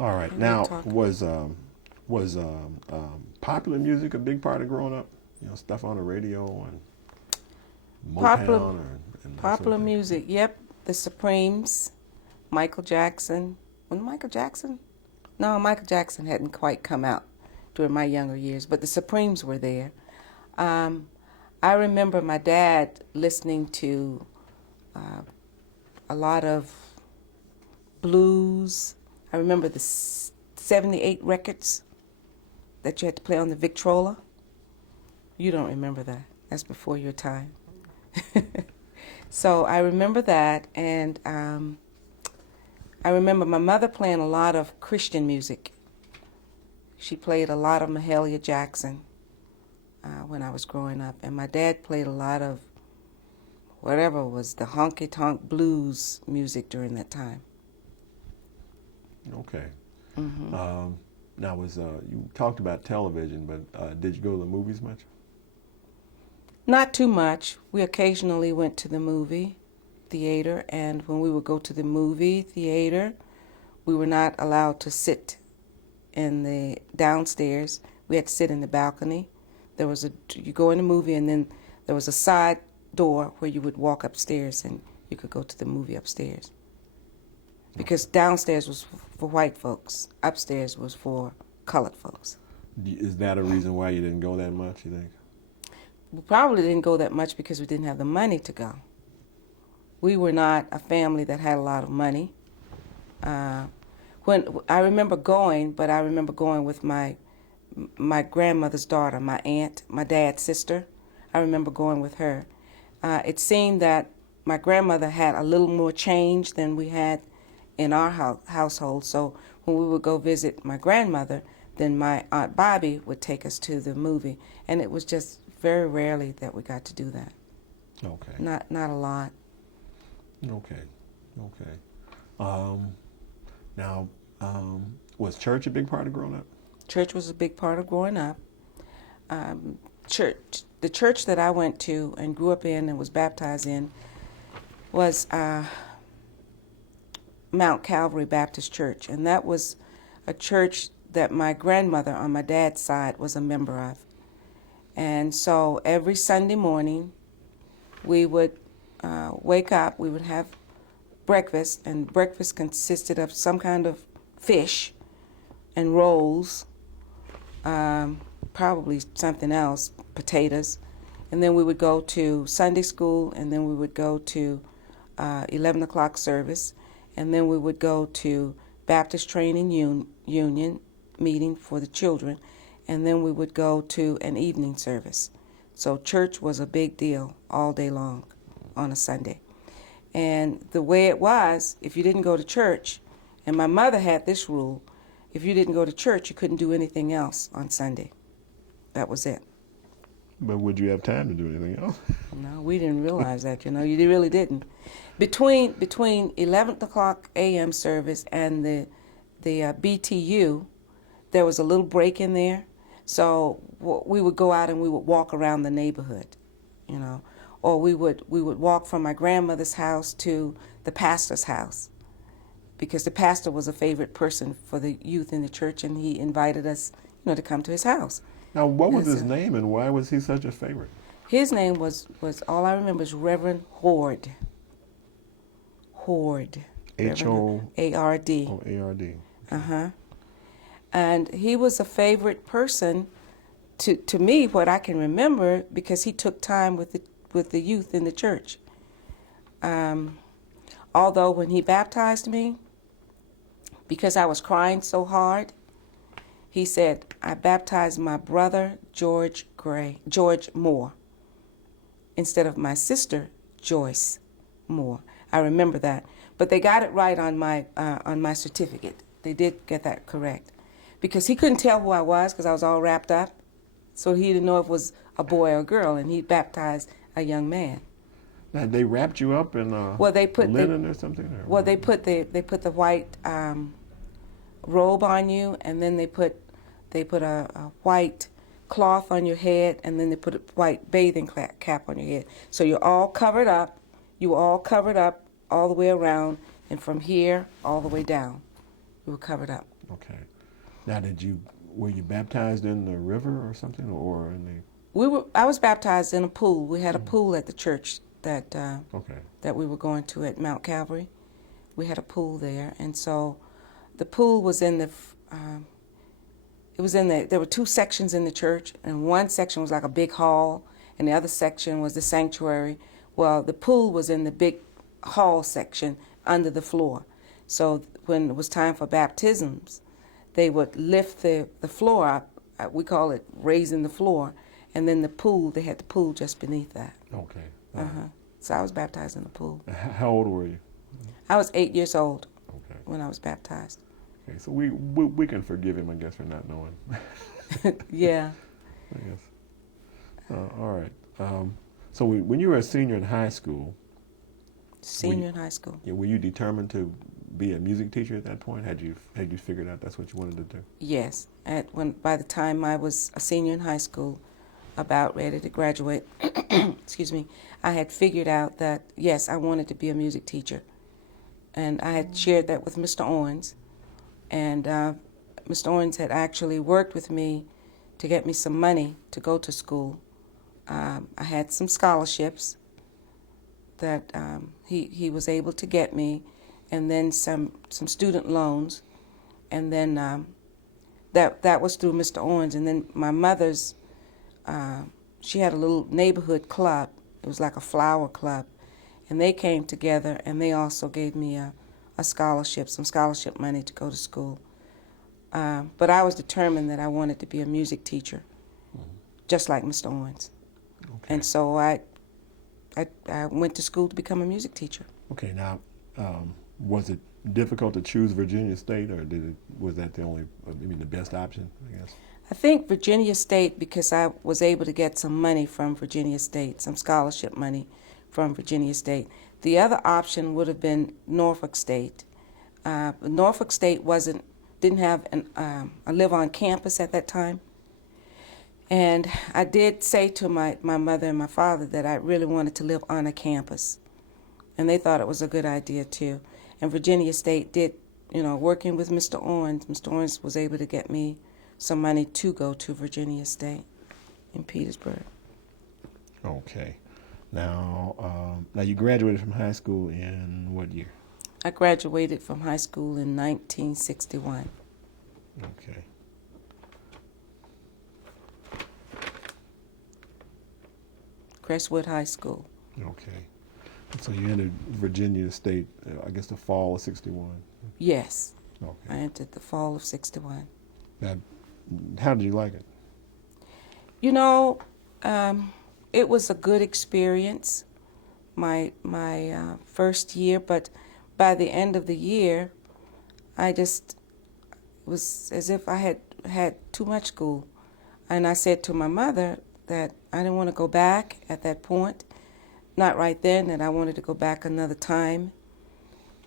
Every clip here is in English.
All right. And we'll Now, talk. was popular music a big part of growing up? You know, stuff on the radio and Popular, Motown and that sort of popular thing. music. Yep, the Supremes, Michael Jackson. When Michael Jackson? No, Michael Jackson hadn't quite come out during my younger years, but the Supremes were there. Um, I remember my dad listening to uh, a lot of blues. I remember the 78 records that you had to play on the Victrola. You don't remember that. That's before your time. So I remember that, and I remember my mother playing a lot of Christian music. She played a lot of Mahalia Jackson when I was growing up, and my dad played a lot of whatever was the honky-tonk blues music during that time. Okay. Hmm. Now, you talked about television, but did you go to the movies much? Not too much. We occasionally went to the movie theater, and when we would go to the movie theater, we were not allowed to sit in the downstairs. We had to sit in the balcony. You go in the movie, and then there was a side door where you would walk upstairs, and you could go to the movie upstairs. Because downstairs was for white folks, upstairs was for colored folks. Is that a reason why you didn't go that much, you think? We probably didn't go that much because we didn't have the money to go. We were not a family that had a lot of money. When I remember going, but I remember going with my grandmother's daughter, my aunt, my dad's sister. I remember going with her. It seemed that my grandmother had a little more change than we had in our household. So when we would go visit my grandmother, then my Aunt Bobby would take us to the movie, and it was just very rarely that we got to do that. Okay. Not a lot. Okay. Okay. Um, Now, was church a big part of growing up? Church was a big part of growing up. The church that I went to and grew up in and was baptized in was Mount Calvary Baptist Church, and that was a church that my grandmother on my dad's side was a member of. And so every Sunday morning, we would wake up, we would have breakfast, and breakfast consisted of some kind of fish and rolls, probably something else, potatoes. And then we would go to Sunday school, and then we would go to 11 o'clock service, and then we would go to Baptist Training Union meeting for the children, and then we would go to an evening service. So church was a big deal all day long on a Sunday. And the way it was, if you didn't go to church, and my mother had this rule, if you didn't go to church, you couldn't do anything else on Sunday. That was it. But would you have time to do anything else? No, we didn't realize that, you really didn't. Between 11 o'clock a.m. service and the BTU, there was a little break in there. So we would go out and we would walk around the neighborhood, or we would walk from my grandmother's house to the pastor's house, because the pastor was a favorite person for the youth in the church, and he invited us, to come to his house. Now, what was And his so name and why was he such a favorite? his name was all I remember is Reverend Horde. Horde. H-O-A-R-D. Ard. Uh-huh. And he was a favorite person to me, what I can remember, because he took time with the youth in the church. Although when he baptized me, because I was crying so hard, he said, I baptized my brother George Moore, instead of my sister Joyce Moore. I remember that. But they got it right on my certificate. They did get that correct. Because he couldn't tell who I was because I was all wrapped up. So he didn't know if it was a boy or a girl, and he baptized a young man. Now, they wrapped you up in linen or something? Or they put the white robe on you, and then they put a white cloth on your head, and then they put a white bathing cap on your head. So you're all covered up. You were all covered up all the way around, and from here all the way down, you were covered up. Okay. Now, were you baptized in the river or something, or in the? I was baptized in a pool. We had a pool at the church that Okay. that we were going to at Mount Calvary. We had a pool there, and so the pool was in the. It was in the. There were two sections in the church, and one section was like a big hall, and the other section was the sanctuary. Well, the pool was in the big hall section under the floor. So when it was time for baptisms, they would lift the floor up. We call it raising the floor, and then the pool. They had the pool just beneath that. Okay. So I was baptized in the pool. How old were you? I was 8 years old Okay. when I was baptized. Okay. So we can forgive him, I guess, for not knowing. Yeah. I guess. All right. So when you were a senior in high school, Senior in high school. were you determined to be a music teacher at that point? Had you figured out that's what you wanted to do? Yes. By the time I was a senior in high school, about ready to graduate, excuse me, I had figured out that yes, I wanted to be a music teacher, and I had shared that with Mr. Owens, and Mr. Owens had actually worked with me to get me some money to go to school. I had some scholarships that he was able to get me, and then some student loans, and then that was through Mr. Owens. And then my mother's, she had a little neighborhood club. It was like a flower club, and they came together, and they also gave me a scholarship, some scholarship money to go to school. But I was determined that I wanted to be a music teacher, just like Mr. Owens. Okay. And so I went to school to become a music teacher. Okay. Now, was it difficult to choose Virginia State, or was that the best option, I guess? I think Virginia State, because I was able to get some money from Virginia State, some scholarship money from Virginia State. The other option would have been Norfolk State. Norfolk State didn't have a live on campus at that time. And I did say to my mother and my father that I really wanted to live on a campus. And they thought it was a good idea too. And Virginia State did, working with Mr. Owens. Mr. Owens was able to get me some money to go to Virginia State in Petersburg. Okay. Now you graduated from high school in what year? I graduated from high school in 1961. Okay. Crestwood High School. Okay. So you entered Virginia State, I guess the fall of '61. Yes. Okay. I entered the fall of '61. Now, how did you like it? It was a good experience, my first year, but by the end of the year, it was as if I had too much school. And I said to my mother that I didn't want to go back at that point, not right then, that I wanted to go back another time.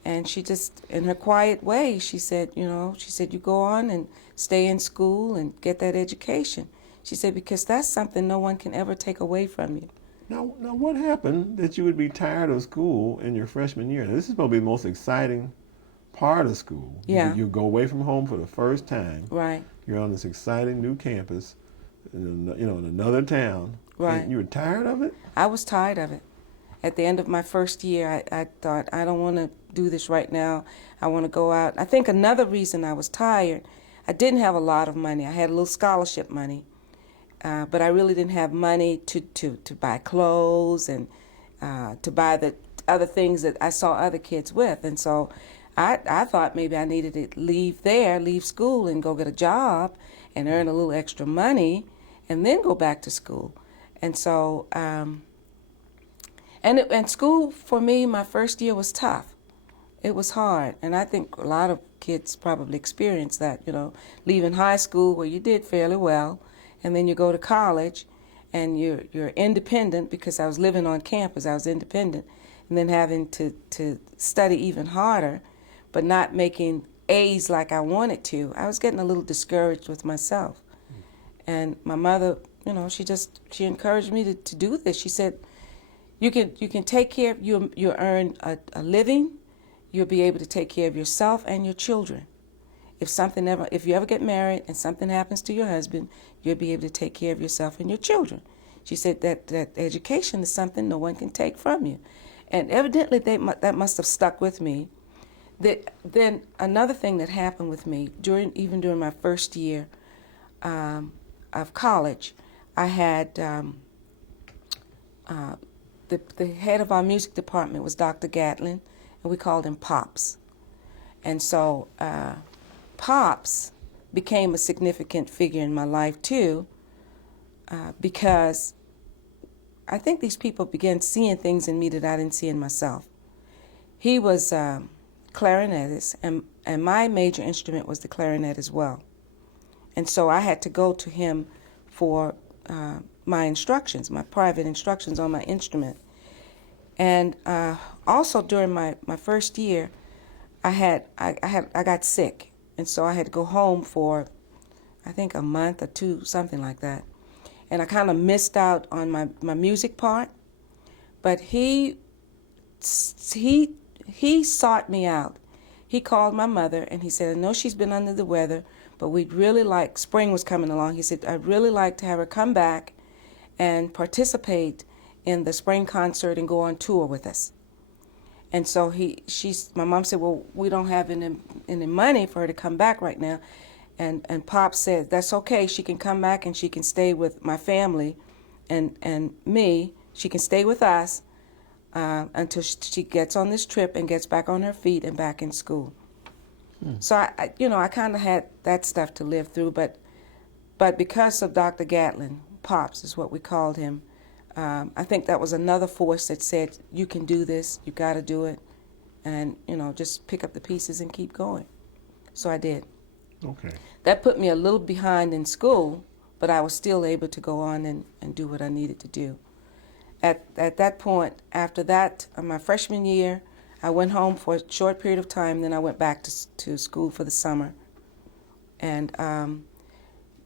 And she just, in her quiet way, she said, you go on and stay in school and get that education. She said, because that's something no one can ever take away from you. Now, what happened that you would be tired of school in your freshman year? Now, this is probably the most exciting part of school. Yeah. You go away from home for the first time. Right. You're on this exciting new campus, in another town. Right. And you were tired of it? I was tired of it. At the end of my first year, I thought, I don't want to do this right now. I want to go out. I think another reason I was tired, I didn't have a lot of money. I had a little scholarship money, but I really didn't have money to buy clothes and to buy the other things that I saw other kids with. And so I thought maybe I needed to leave school and go get a job and earn a little extra money and then go back to school. And so, and school for me, my first year was tough. It was hard, and I think a lot of kids probably experience that, leaving high school where you did fairly well, and then you go to college, and you're independent, because I was living on campus, I was independent, and then having to study even harder, but not making A's like I wanted to. I was getting a little discouraged with myself. And my mother, she encouraged me to do this. She said, you can take care of, you'll earn a living, you'll be able to take care of yourself and your children. if you ever get married and something happens to your husband, you'll be able to take care of yourself and your children. She said that education is something no one can take from you. And evidently that must have stuck with me. Then another thing that happened with me, even during my first year of college, I had the head of our music department was Dr. Gatlin, and we called him Pops. And so Pops became a significant figure in my life too, because I think these people began seeing things in me that I didn't see in myself. He was clarinetist, and my major instrument was the clarinet as well. And so I had to go to him for my instructions, my private instructions on my instrument. And also during my first year, I got sick, and so I had to go home for, I think, a month or two, something like that. And I kind of missed out on my music part, but he sought me out. He called my mother and he said, I know she's been under the weather, but we'd really like, spring was coming along, he said, I'd really like to have her come back and participate in the spring concert and go on tour with us. And so my mom said, well, we don't have any money for her to come back right now. And Pop said, that's okay, she can come back and she can stay with my family and me. She can stay with us until she gets on this trip and gets back on her feet and back in school. So I kind of had that stuff to live through, but because of Dr. Gatlin, Pops is what we called him, I think that was another force that said, you can do this, you got to do it, and just pick up the pieces and keep going. So I did. Okay. That put me a little behind in school, but I was still able to go on and do what I needed to do. At that point, after that, my freshman year, I went home for a short period of time, then I went back to school for the summer. And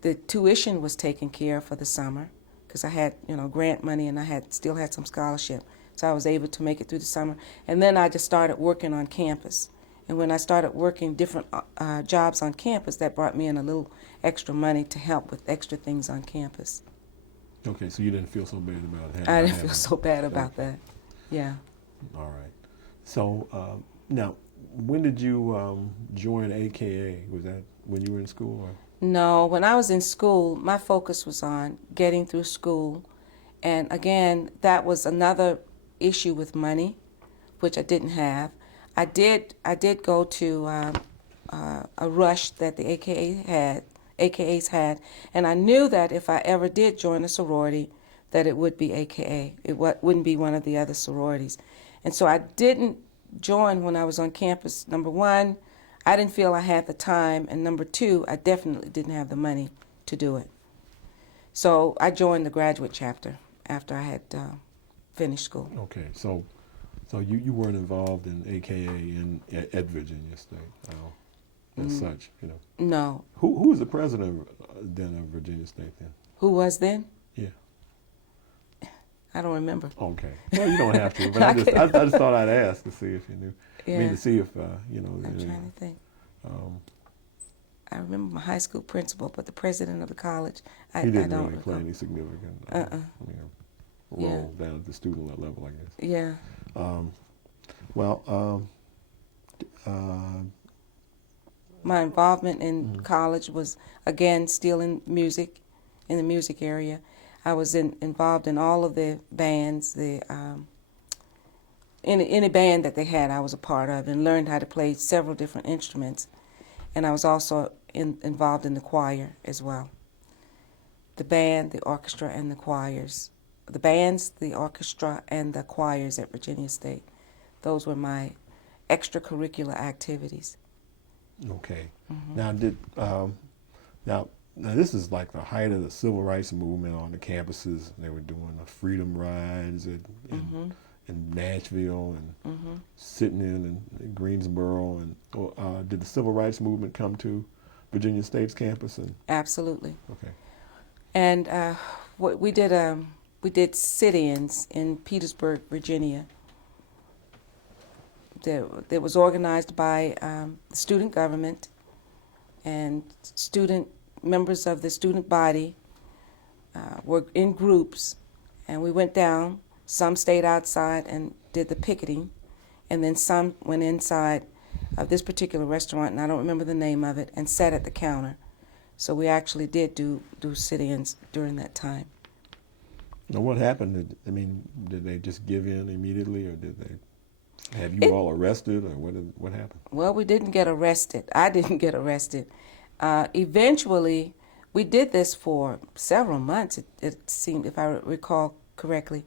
the tuition was taken care of for the summer because I had, grant money and I still had some scholarship. So I was able to make it through the summer. And then I just started working on campus. And when I started working different jobs on campus, that brought me in a little extra money to help with extra things on campus. Okay, so you didn't feel so bad about it? I didn't feel so bad about that. Yeah. All right. So now, when did you join AKA? Was that when you were in school? Or? No, when I was in school, my focus was on getting through school. And again, that was another issue with money, which I didn't have. I did go to a rush that the AKAs had, and I knew that if I ever did join a sorority, that it would be AKA. It wouldn't be one of the other sororities. And so I didn't join when I was on campus. Number one, I didn't feel I had the time, and number two, I definitely didn't have the money to do it. So I joined the graduate chapter after I had finished school. Okay, so you weren't involved in AKA at Virginia State as such, No. Who was the president then of Virginia State then? Who was then? Yeah. I don't remember. Okay. Well, you don't have to, but I just thought I'd ask to see if you knew. Yeah. I mean, to see if I'm trying to think. I remember my high school principal, but the president of the college, I don't He didn't really recall. play any significant role down at the student level, I guess. Yeah. My involvement in college was, again, still in the music area. I was involved in all of the bands, any band that they had I was a part of, and learned how to play several different instruments. And I was also involved in the choir as well. The band, the orchestra, and the choirs. The bands, the orchestra, and the choirs at Virginia State. Those were my extracurricular activities. Okay. Now, now this is like the height of the civil rights movement on the campuses. They were doing the freedom rides in Nashville and sitting in Greensboro. And did the civil rights movement come to Virginia State's campus? Absolutely. Okay. And we did sit-ins in Petersburg, Virginia. That was organized by the student government, and members of the student body were in groups, and we went down. Some stayed outside and did the picketing, and then some went inside of this particular restaurant, and I don't remember the name of it, and sat at the counter. So we actually did do sit-ins during that time. Now, what happened? Did they just give in immediately, or did they have you all arrested, or what happened? Well, we didn't get arrested. I didn't get arrested. Eventually, we did this for several months, it seemed, if I recall correctly.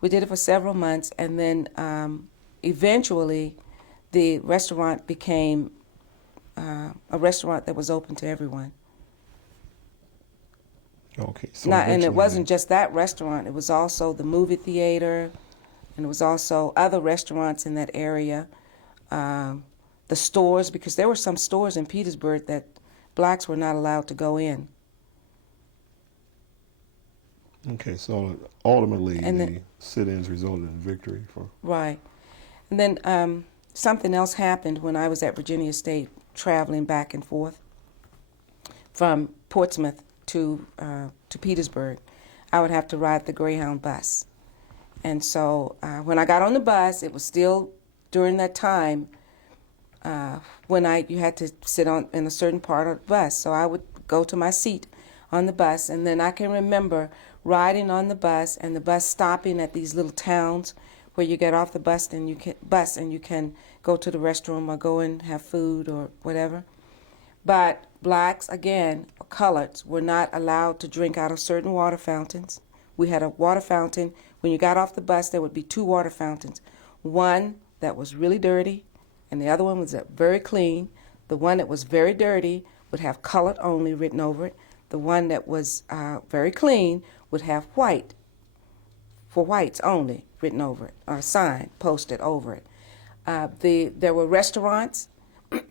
We did it for several months, and then eventually the restaurant became a restaurant that was open to everyone. Okay. So And it wasn't just that restaurant. It was also the movie theater, and it was also other restaurants in that area. The stores, because there were some stores in Petersburg that blacks were not allowed to go in. Okay, so ultimately the sit-ins resulted in victory for... Right. And then something else happened when I was at Virginia State traveling back and forth from Portsmouth to Petersburg. I would have to ride the Greyhound bus. And so when I got on the bus, it was still during that time when you had to sit in a certain part of the bus. So I would go to my seat on the bus, and then I can remember riding on the bus and the bus stopping at these little towns where you get off the bus and you can go to the restroom or go and have food or whatever. But blacks, again, or coloreds, were not allowed to drink out of certain water fountains. We had a water fountain. When you got off the bus, there would be two water fountains. One that was really dirty, and the other one was very clean. The one that was very dirty would have colored only written over it. The one that was very clean would have white, for whites only, written over it, or a sign posted over it. There were restaurants.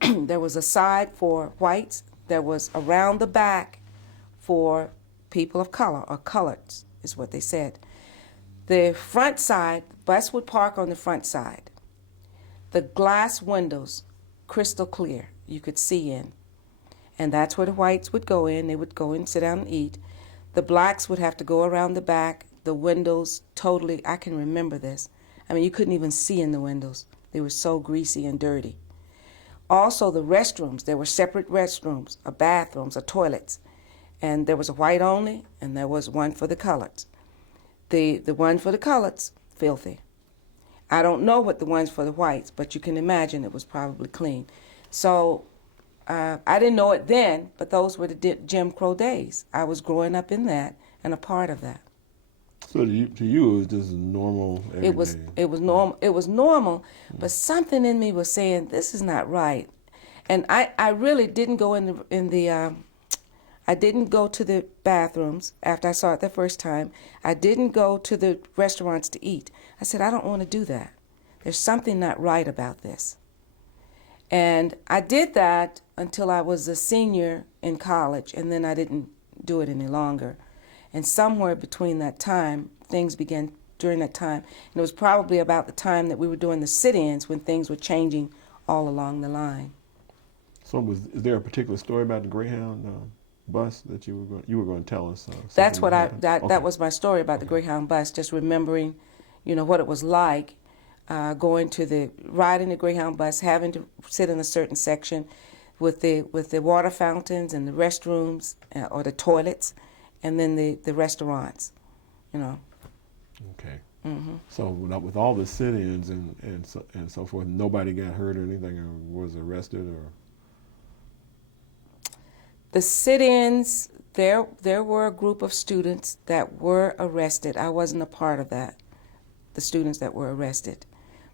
There was a side for whites. There was around the back for people of color, or coloreds, is what they said. The front side, the bus would park on the front side. The glass windows, crystal clear, you could see in. And that's where the whites would go in. They would go in, sit down and eat. The blacks would have to go around the back. The windows totally, I can remember this. I mean, you couldn't even see in the windows. They were so greasy and dirty. Also, the restrooms, there were separate restrooms, or bathrooms, or toilets. And there was a white only, and there was one for the coloreds. The one for the coloreds, filthy. I don't know what the ones for the whites, but you can imagine it was probably clean. So I didn't know it then, but those were the Jim Crow days. I was growing up in that and a part of that. So to you, it was just normal every day? It was normal. It was normal, but something in me was saying this is not right, and I really didn't go I didn't go to the bathrooms after I saw it the first time. I didn't go to the restaurants to eat. I said, I don't want to do that. There's something not right about this. And I did that until I was a senior in college, and then I didn't do it any longer. And somewhere between that time, things began during that time. And it was probably about the time that we were doing the sit-ins when things were changing all along the line. So is there a particular story about the Greyhound bus that you were going to tell us? That's what that was my story about the Greyhound bus, just remembering, what it was like riding the Greyhound bus, having to sit in a certain section with the water fountains and the restrooms or the toilets, and then the restaurants, Okay. Mm-hmm. So with all the sit-ins and so forth, nobody got hurt or anything, or was arrested, or? The sit-ins, there were a group of students that were arrested. I wasn't a part of that, the students that were arrested.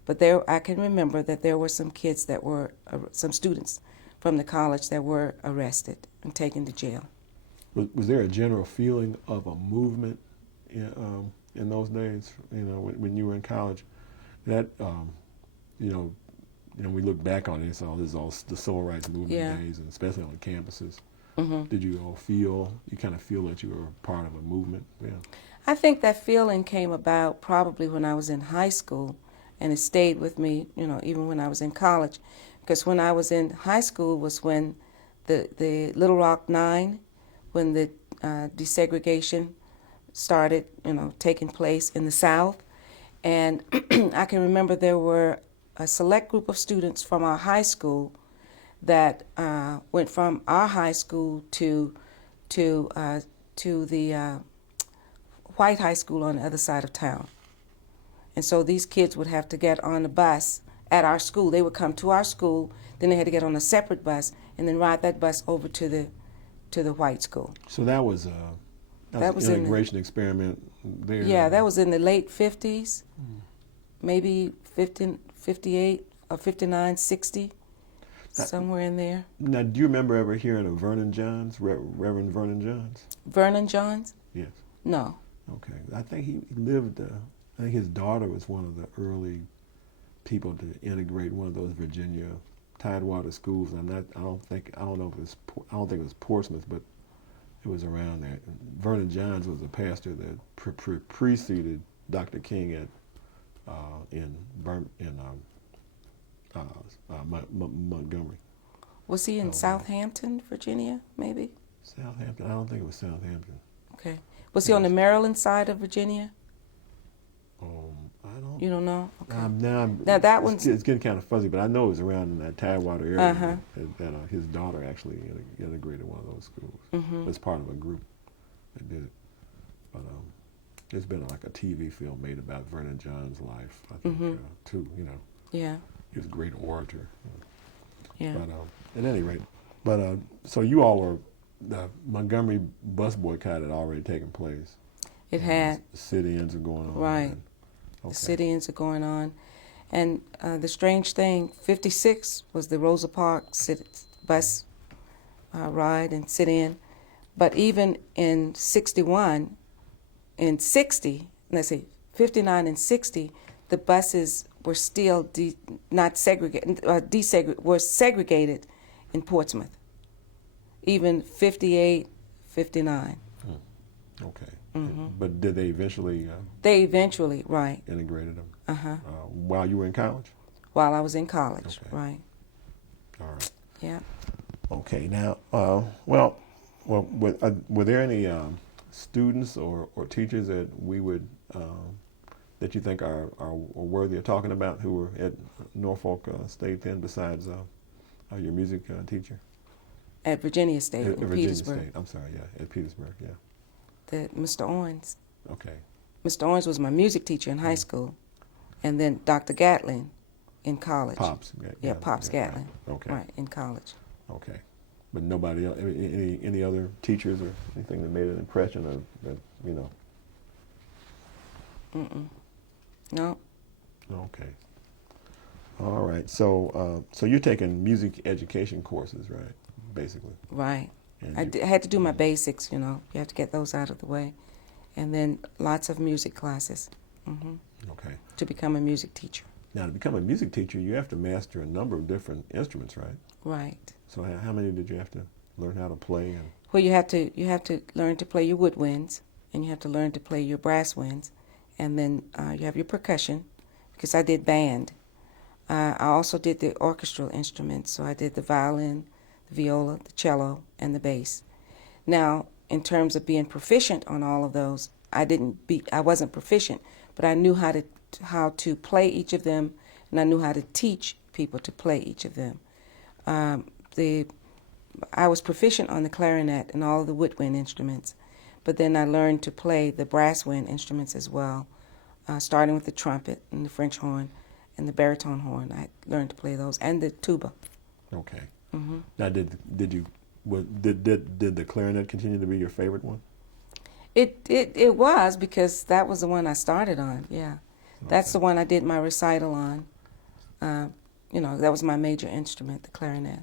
But I can remember that there were some kids some students from the college that were arrested and taken to jail. Was there a general feeling of a movement in those days, when you were in college? That, we look back on this, all the civil rights movement days, and especially on the campuses. Mm-hmm. Did you kind of feel that you were part of a movement? Yeah. I think that feeling came about probably when I was in high school, and it stayed with me, even when I was in college. Because when I was in high school was when the Little Rock Nine, when the desegregation started, taking place in the South. And I can remember there were a select group of students from our high school that went from our high school to the white high school on the other side of town. And so these kids would have to get on the bus at our school. They would come to our school, then they had to get on a separate bus and then ride that bus over to the white school. So that was an integration experiment there. Yeah, that was in the late 50s, maybe 58 or 59, 60, somewhere in there. Now, do you remember ever hearing of Vernon Johns, Reverend Vernon Johns? Vernon Johns? Yes. No. Okay. I think he lived, I think his daughter was one of the early people to integrate one of those Virginia Tidewater schools. I don't think it was Portsmouth, but it was around there. Vernon Johns was a pastor that preceded Dr. King in Montgomery. Was he in Southampton, Virginia, maybe? Southampton? I don't think it was Southampton. Okay. Was he on the Maryland side of Virginia? I don't. You don't know? Okay. Now that one's... It's getting kind of fuzzy, but I know it was around in that Tidewater area that his daughter actually integrated one of those schools. As part of a group that did it. But there's been like a TV film made about Vernon John's life, I think, too. Yeah. He was a great orator. Yeah. But at any rate, so you all were, the Montgomery bus boycott had already taken place. It had. The sit-ins are going on. Right. The sit-ins are going on. And the strange thing, 56 was the Rosa Parks bus ride and sit-in. But even in 61, in 60, let's see, 59 and 60, the buses were still not segregated, were segregated in Portsmouth. Even 58, 59. Okay. But did they eventually? They eventually, right. Integrated them. While you were in college? While I was in college, right. All right. Yeah. Okay. Now, were there any students or teachers that we would that you think are worthy of talking about who were at Norfolk State then, besides your music teacher? At Virginia State, in Virginia Petersburg. State. I'm sorry, yeah, at Petersburg, yeah. Mr. Owens. Okay. Mr. Owens was my music teacher in high school, and then Dr. Gatlin in college. Pops. Yeah, Pops Gatlin. Okay. Right, in college. Okay. But nobody else, any other teachers or anything that made an impression of that, No. Okay. All right. So you're taking music education courses, right? Basically. Right. I had to do my basics, you have to get those out of the way. And then lots of music classes. Okay. To become a music teacher. Now, to become a music teacher, you have to master a number of different instruments, right? Right. So how many did you have to learn how to play? Well, you have to learn to play your woodwinds, and you have to learn to play your brass winds, and then you have your percussion, because I did band. I also did the orchestral instruments, so I did the violin, the viola, the cello, and the bass. Now, in terms of being proficient on all of those, I wasn't proficient, but I knew how to play each of them, and I knew how to teach people to play each of them. I was proficient on the clarinet and all of the woodwind instruments, but then I learned to play the brass wind instruments as well, starting with the trumpet and the French horn and the baritone horn. I learned to play those, and the tuba. Okay. Now, did the clarinet continue to be your favorite one? It was, because that was the one I started on. Yeah, that's the one I did my recital on. That was my major instrument, the clarinet.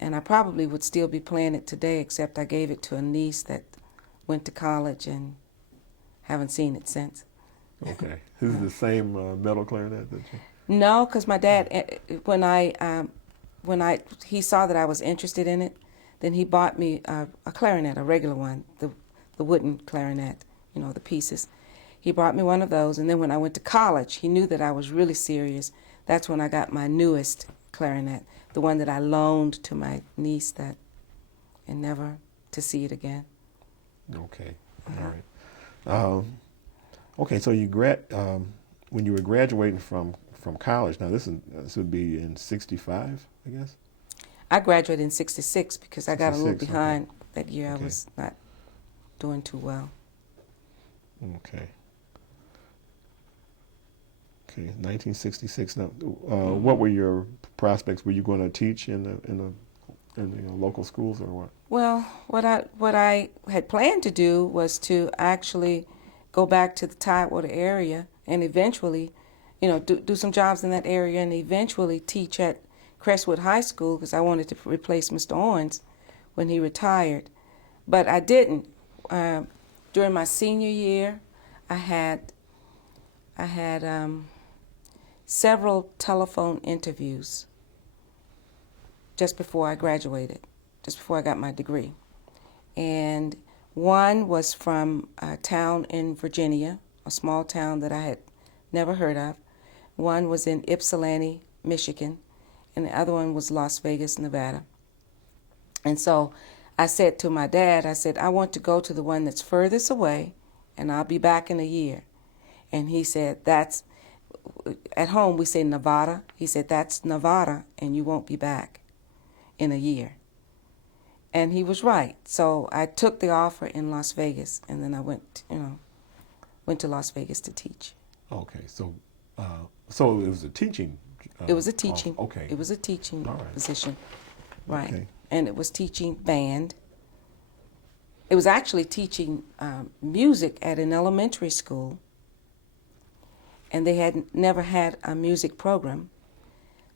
And I probably would still be playing it today, except I gave it to a niece that went to college and haven't seen it since. Okay. This is the same metal clarinet that you... No, because my dad, when he saw that I was interested in it, then he bought me a clarinet, a regular one, the wooden clarinet, the pieces. He brought me one of those, and then when I went to college, he knew that I was really serious. That's when I got my newest clarinet, the one that I loaned to my niece that, and never to see it again. Okay, all right. Okay, so when you were graduating from college, now this would be in '65, I guess. I graduated in '66 because I got a little 66, behind that year. Okay. I was not doing too well. Okay. Okay, 1966. Now, what were your prospects? Were you going to teach in the local schools or what? Well, what I had planned to do was to actually go back to the Tidewater area and eventually, do some jobs in that area and eventually teach at Crestwood High School because I wanted to replace Mr. Owens when he retired. But I didn't. During my senior year, I had several telephone interviews just before I graduated, just before I got my degree. And one was from a town in Virginia, a small town that I had never heard of. One was in Ypsilanti, Michigan, and the other one was Las Vegas, Nevada. And so I said to my dad, I said, I want to go to the one that's furthest away, and I'll be back in a year. And he said, at home we say Nevada. He said, that's Nevada, and you won't be back in a year. And he was right. So I took the offer in Las Vegas, and then I went to Las Vegas to teach. Okay, so so it was a teaching. It was a teaching. Okay. It was a teaching position, right? Okay. And it was teaching band. It was actually teaching music at an elementary school, and they had never had a music program.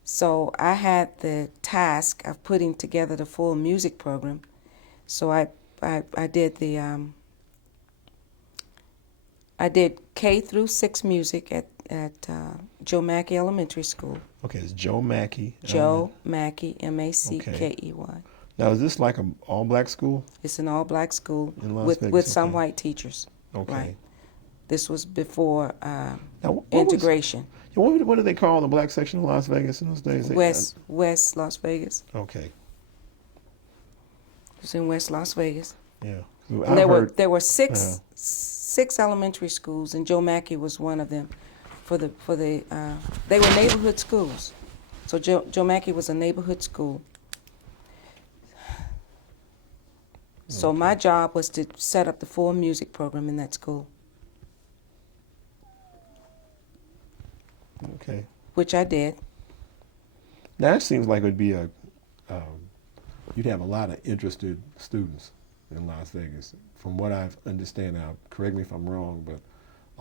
So I had the task of putting together the full music program. So I did I did K through 6 music at Joe Mackey Elementary School. Okay, it's Joe Mackey. Joe Mackey, Mackey. Now, is this like an all-black school? It's an all-black school In Las with Vegas, some okay. white teachers. Okay. Right. This was before Now, integration. What do they call the black section of Las Vegas in those days? West Las Vegas. Okay. It was in West Las Vegas. Yeah. And there were six elementary schools, and Joe Mackey was one of them. They were neighborhood schools. So Joe Mackey was a neighborhood school. So my job was to set up the full music program in that school. Okay. Which I did. Now, it seems like it would be you'd have a lot of interested students in Las Vegas. From what I understand now, correct me if I'm wrong, but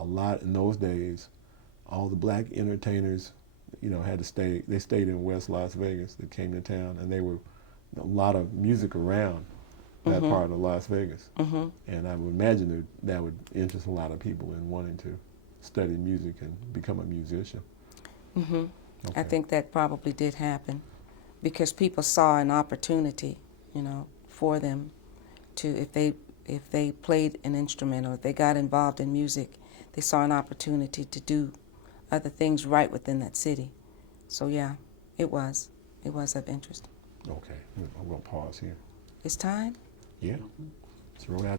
a lot in those days, all the black entertainers, had to stay. They stayed in West Las Vegas. They came to town, and there were a lot of music around that part of Las Vegas. Mm-hmm. And I would imagine that would interest a lot of people in wanting to study music and become a musician. Mm-hmm. Okay. I think that probably did happen because people saw an opportunity, for them to, if they played an instrument or if they got involved in music, they saw an opportunity to do other things right within that city. So yeah, it was of interest. Okay, I'm going to pause here. It's time? Yeah. Let's roll out